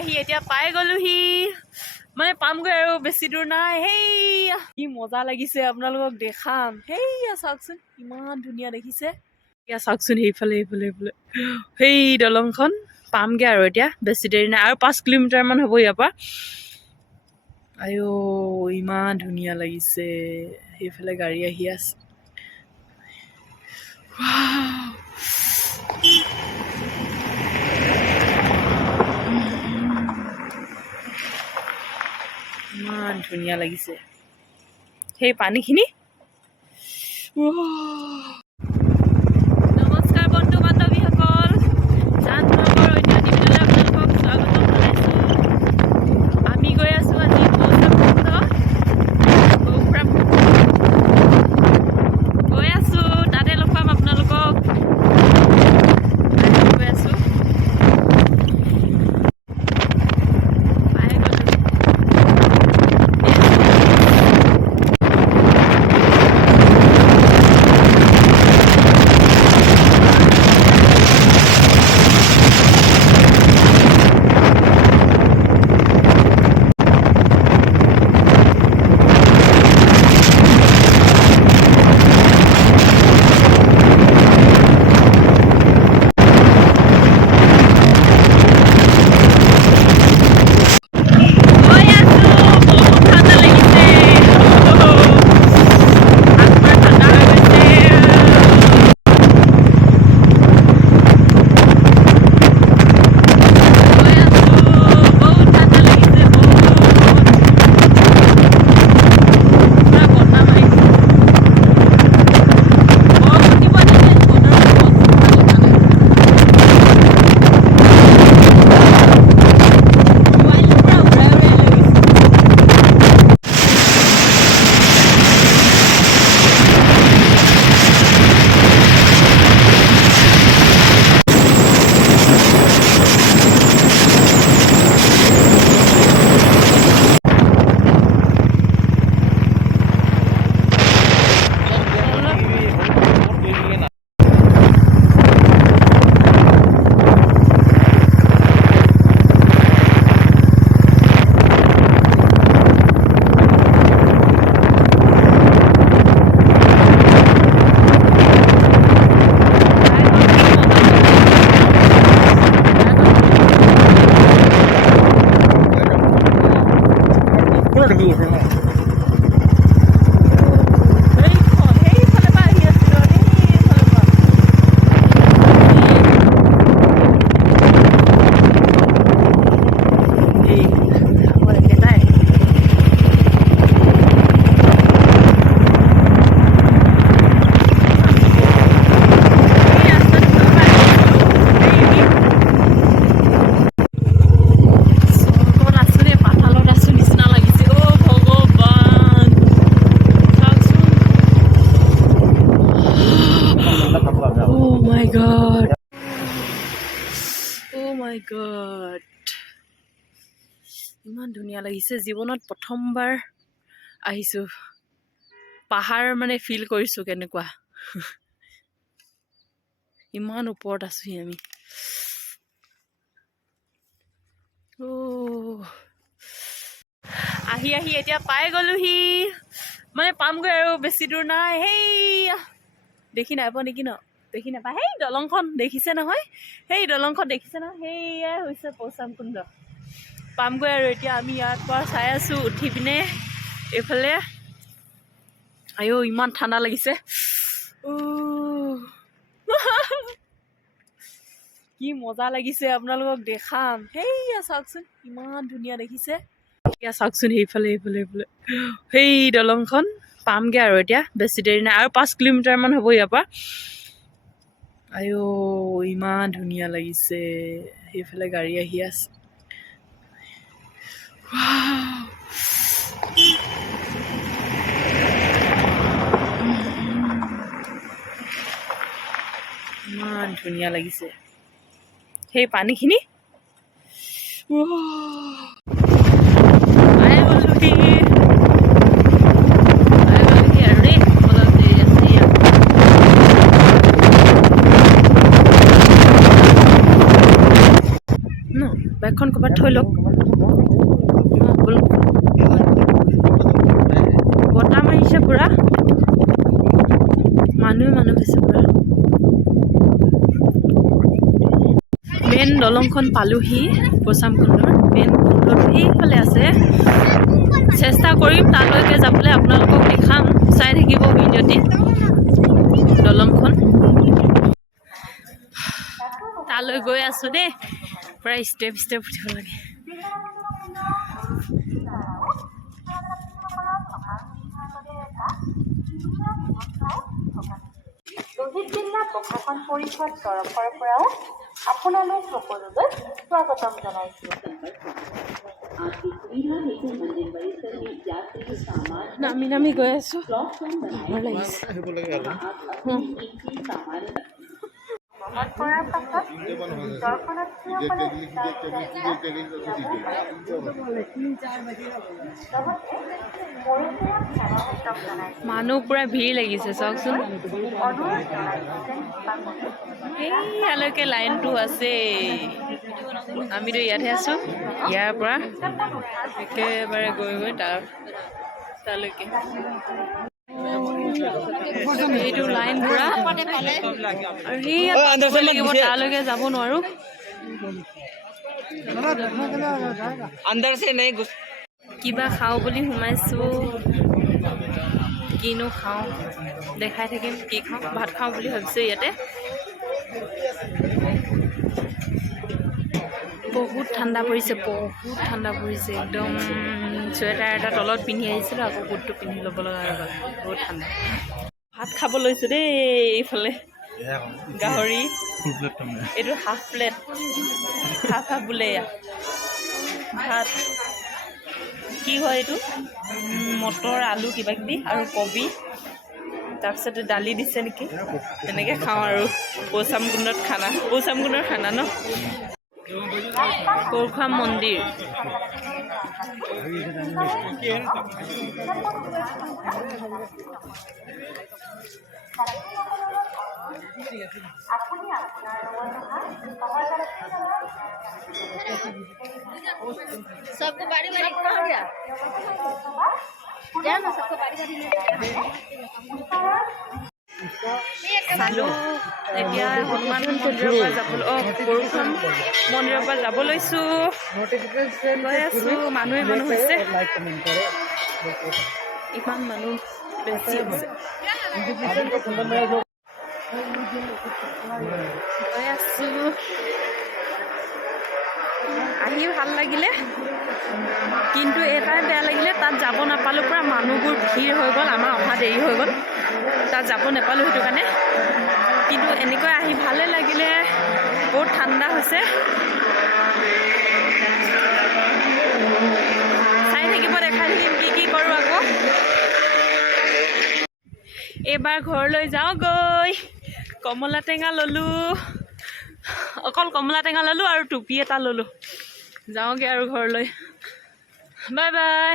আহি এতিয়া পাই গলোহি মানে পামগৈ আৰু বেছি দূৰ নাই। হেইয়া কি মজা লাগিছে আপোনালোকক দেখাম। হেইয়া চাওকচোন ইমান ধুনীয়া দেখিছে। এয়া চাওকচোন সেইফালে সেই দলংখন পামগে আৰু এতিয়া বেছি দেৰি নাই আৰু 5 কিলোমিটাৰ মান হ'ব ইয়াৰ পৰা। আইঅ ইমান ধুনীয়া লাগিছে। সেইফালে গাড়ী আহি আছে। ইমান ধুনীয়া লাগিছে সেই পানীখিনি। নমস্কাৰ বন্ধু বান্ধৱীসকল, জান ব্লগৰ ঐতিহ্য বিদ্যালয়লৈ আপোনালোকক স্বাগতম জনাইছোঁ। আমি গৈ আছোঁ আজি গৈ আছোঁ, তাতে লগ পাম আপোনালোকক। গৈ আছোঁ God, ইমান ধুনীয়া লাগিছে। জীৱনত প্ৰথমবাৰ আহিছোঁ, পাহাৰ মানে ফিল কৰিছোঁ কেনেকুৱা। ইমান ওপৰত আছোহি আমি। আহি এতিয়া পাই গলোহি মানে পামগৈ আৰু বেছি দূৰ নাই। হেইয়া দেখি নাই পোৱা নেকি ন? দেখি নাপায়। সেই দলংখন দেখিছে নহয়, সেই দলংখন দেখিছে নহয়, সেয়াই হৈছে পৌচাম কুণ্ড। পামগৈ আৰু এতিয়া আমি ইয়াৰ পৰা চাই আছোঁ উঠি পিনে এইফালে। আইঅ ইমান ঠাণ্ডা লাগিছে। কি মজা লাগিছে আপোনালোকক দেখাম। সেইয়া চাওকচোন ইমান ধুনীয়া দেখিছে। এয়া চাওকচোন সেইফালে সেই দলংখন পামগে আৰু এতিয়া বেছি দেৰি নাই আৰু 5 কিলোমিটাৰ মান হ'ব ইয়াৰ পৰা। আইঅ ইমান ধুনীয়া লাগিছে। সেইফালে গাড়ী আহি আছে। ইমান ধুনীয়া লাগিছে সেই পানীখিনি। বেগখন ক'ৰবাত থৈ লওক বতাহ মাৰিছে পুৰা মানুহ হৈছে পুৰা মেইন দলংখন পালোহি পচামকুণ্ডৰ মেইন কুণ্ডটো সেইফালে আছে চেষ্টা কৰিম তালৈকে যাবলৈ আপোনালোকক দেখাম চাই থাকিব ভিডিঅ'টি দলংখন তালৈ গৈ আছো দেই পুৰা ষ্টেপ উঠিব লাগে লোহিত জিলা প্ৰশাসন পৰিষদ তৰফৰ পৰা আপোনালোক সকলোলৈ স্বাগতম জনাইছোঁ। নামি গৈ আছো ভাগৰ লাগিছে ভ্ৰমণ কৰাৰ পাছত দৰ্শনাৰ্থীসকলে মানুহ পুৰা ভিৰ লাগিছে চাওকচোন ইয়ালৈকে লাইনটো আছে আমিতো ইয়াতহে আছো ইয়াৰ পৰা একেবাৰে গৈ তালৈকে এইটো লাইন পুৰা আৰু সেই লাগিব তালৈকে যাব নোৱাৰো কিবা খাওঁ বুলি সোমাইছো কিনো খাওঁ দেখাই থাকিম কি খাওঁ ভাত খাওঁ বুলি ভাবিছো ইয়াতে বহুত ঠাণ্ডা পৰিছে একদম চুৱেটাৰ এটা তলত পিন্ধি আহিছিলোঁ আকৌ কোটটো পিন্ধি ল'ব লগা হৈ গ'ল বহুত ঠাণ্ডা ভাত খাব লৈছোঁ দেই এইফালে গাহৰি এইটো হাফ প্লেট হাফ বোলে ভাত কি হয় এইটো মটৰ আলু কিবাকিবি আৰু কবি তাৰপিছতে দালি দিছে নেকি তেনেকৈ খাওঁ আৰু পৌচামকুণ্ডৰ খানা ন কোৰখাম মন্দিৰ सबको बारी बारी कहाँ गया जाना सबको बारी बारी চালো এতিয়া হনুমান মন্দিৰৰ পৰা যাবলৈ কোৰখাম মন্দিৰৰ পৰা যাব লৈছোঁ গৈ আছোঁ মানুহ হৈছে ইমান মানুহ বেছি হৈছে গৈ আছোঁ আহি ভাল লাগিলে কিন্তু এটাই বেয়া লাগিলে তাত যাব নাপালোঁ পুৰা মানুহবোৰ ভিৰ হৈ গ'ল আমাৰ অহা দেৰি হৈ গ'ল তাত যাব নাপালোঁ সেইটো কাৰণে কিন্তু এনেকৈ আহি ভালে লাগিলে বহুত ঠাণ্ডা হৈছে চাই থাকিব দেখাই থাকিম কি কৰোঁ আকৌ এইবাৰ ঘৰলৈ যাওঁগৈ কমলা টেঙা ল'লোঁ অকল কমলা টেঙা ল'লোঁ আৰু টুপি এটা ল'লোঁ যাওঁগৈ আৰু ঘৰলৈ বাই বাই